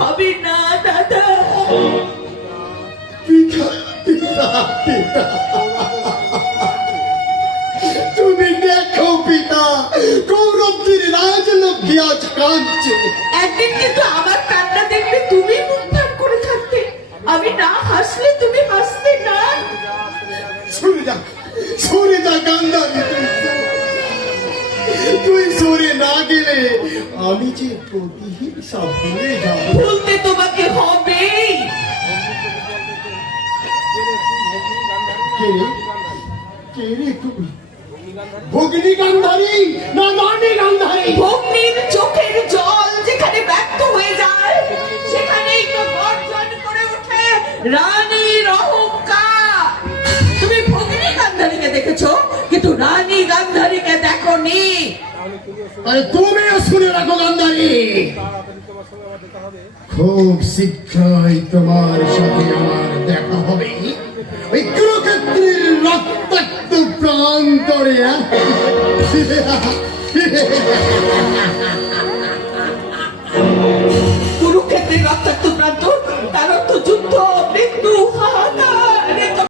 হবে না দাদা। পিতা পিতা পিতা, তুমি দেখো পিতা, কৌরবদের রাজলক্ষ্মী আজ কাঁদছে। একদিন কিন্তু আমার কান্না দেখলে তুমি মুখ ভার করে থাকতে, আমি না হাসলে তুমি হাসতে না। সরে যা গান্ধারী, তুই সরে না গেলে আমি যে প্রতিহিংসা ভুলে যাব। ভুলতে তোমাকে হবে। ভগ্নী গান্ধারী না রানী গান্ধারী? ভগ্নীর চোখের জল যেখানে ব্যর্থ হয়ে যায়, সেখানেই তো গর্জন করে ওঠে রানীর অহংকার। তুমি ভগ্নী গান্ধারীকে দেখেছো, কিন্তু রানী গান্ধারীকে দেখোনি। আরে তুমিও শুনে রাখো গান্ধারী, খুব শীঘ্রই তোমার সাথে আমার দেখা হবে ওই কুরুক্ষেত্রের রক্তাক্ত প্রান্তরে।